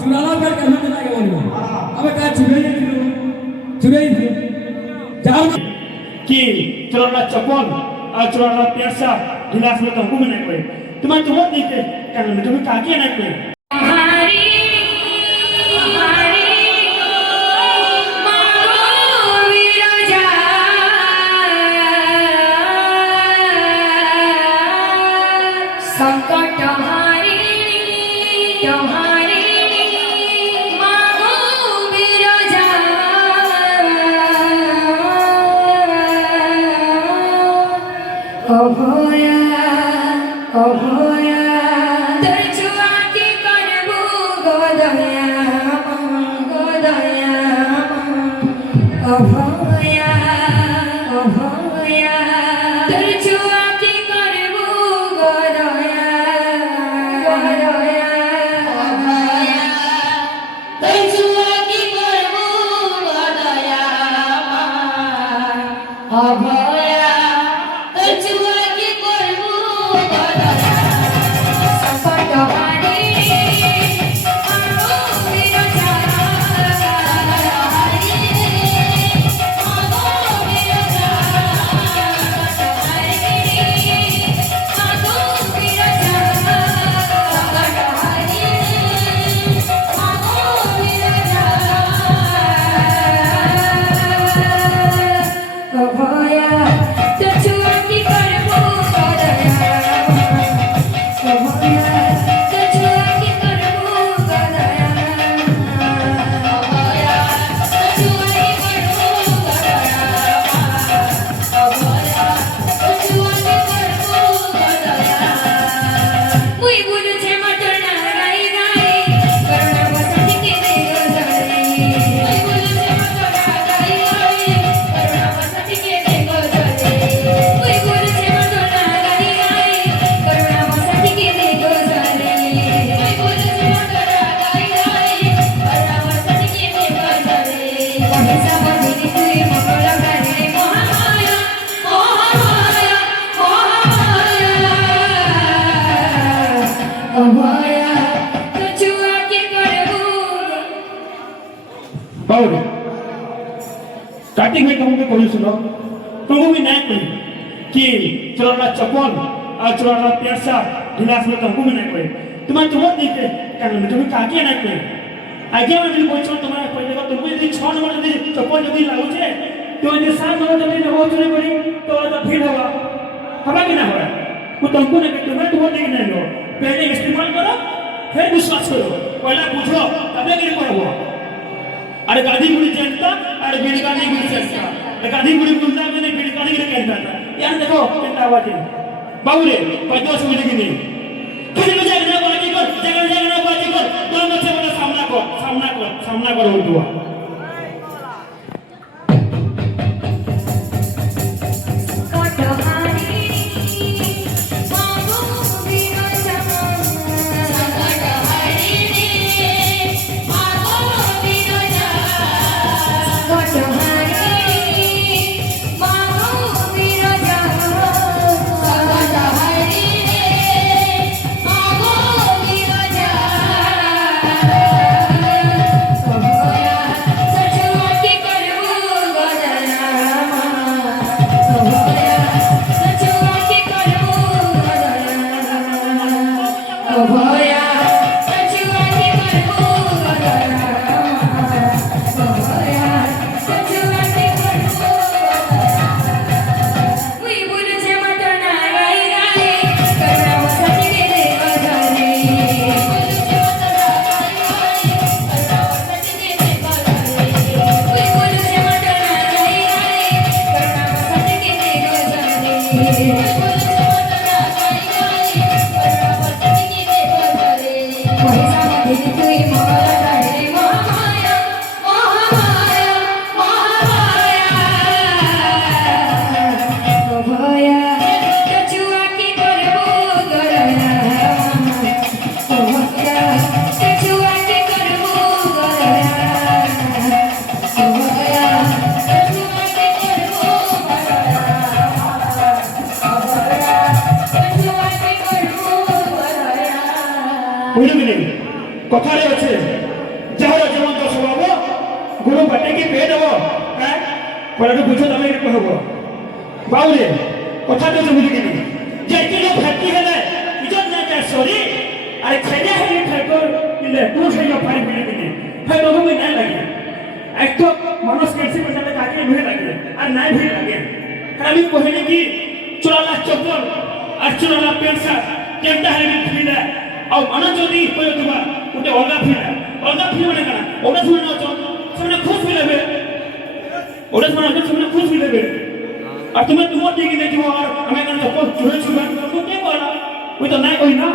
चुराना कर करना देना के बोलियो अबे का चुराई जाओ कि चुराना चप्पल और चुराना पैसा गिलास में तुमको भी नहीं कोई तुम्हारे तो बहुत नहीं थे कारण तुम्हें काके नहीं कोई संकट हारिणी मागो विरजा अभया दर्जुआ के करबो गोदया अभया दर्जुआ के करबो अभया तजुआ की करबो गदया संकट हारिणी मागो विरजा मागो विरजा मागो विरजा संकट हारिणी मागो विरजा अभया तजुआ की करबो गदया अभया तजुआ की करबो गदया अभया तजुआ की करबो गदया अभया तजुआ की करबो गदया मुई बोलू छे मटना गाई करुणा बसती के दे गजरे मुई बोलू छे मटना गाई करुणा बसती के दे गजरे मुई बोलू छे मटना गाई करुणा बसती के दे गजरे मुई बोलू छे मटना गाई करुणा बसती के दे गजरे पहिसा बंदिनी तुई मंगल करे महामाया अभया तजुआ के करबो और स्टार्टिंग में तुमको कोई सुनो तुमको भी नहीं कोई कि चुराना चप्पल और चुराना पैसा गिलास में तुमको भी नहीं कोई तुम्हारे तो बहुत नहीं थे कारण तुम्हें काके नहीं कोई आगे में भी बोल तुम्हारे पहले का तुमको यदि 6 नंबर यदि चप्पल यदि लागू छे तो यदि 7 नंबर यदि लगो चले पड़ी तो फिर होगा हवा कि ना होगा वो तुमको नहीं तुम्हें तो बहुत नहीं लो पहले इस्तेमाल करो फिर विश्वास करो पहले पूछो तब ये करो अरे गादी गुड़ी जनता अरे बिड़कानी गुड़ी जनता अरे गादी गुड़ी गुंडा में नहीं बिड़कानी गुड़ी कहता था यार देखो कितना आवाज है बाबूरे पैदल से मिलेगी नहीं किसी को जागना बाजी कर दोनों से बड़ा सामना करो दुआ संकट हारिणी मागो विरजा संकट हारिणी मागो विरजा संकट हारिणी मागो विरजा संकट हारिणी मागो विरजा अभया तजुआ की करबो गदया अभया तजुआ की करबो गदया अभया तजुआ की करबो गदया अभया तजुआ की करबो गदया मुई बोलू छे मटना गाई करुणा बसती के दे गजरे बोलू छे मटना गाई करुणा बसती के दे गजरे मुई बोलू छे मटना गाई करुणा बसती के दे गजरे मुई बोलू छे मटना गाई करुणा बसती के दे गजरे पहिसा बंदिनी तुई मंगल करे महामाया अभया तजुआ की करबो गदया अभया तजुआ की करबो गदया अभया तजुआ की करबो गदया अभया तजुआ की करबो गदया বুঝে মিলে কথারে আছে ଯାହାର ଜୀବନ୍ତ ସ୍ୱଭାବ ଗୁରୁ ବାଟେକି ପେଇ ଦେବ ପରାଠୁ ବୁଝ ତମେ ଏଠି କହିବ ବାଉରେ କଥା ତ ବୁଝିକିନି ଯେତିକ ଫାଟି ହେଲେ ଇଜତ ନାଇଁ ସରି ଆରେ ଖେଳିଆ ହେଲେ ଠାକୁର ইলে কোন সেই পানি ফেলে দিতে ভাই লোক আমি নাই লাগে এক তো মানুষ কেসি বসালে কাকে ভিড় লাগে আর নাই ভিড় লাগে আমি কহিনি কি চুরালা চপ্পল আর চুরালা প্যান্ট শার্ট কেমটা হেলে ফিরে আর মনে যদি কই দিবা ওটা অলগা ফিরে মানে কানা ওটা শুনে নাও শুনে খুশ হয়ে যাবে ওটা শুনে খুশ হয়ে যাবে আর তুমি তোমার দিকে দেখো আর আমি কেন চপ্পল চুরে চুরে তো কে বলা ওই তো নাই ওই না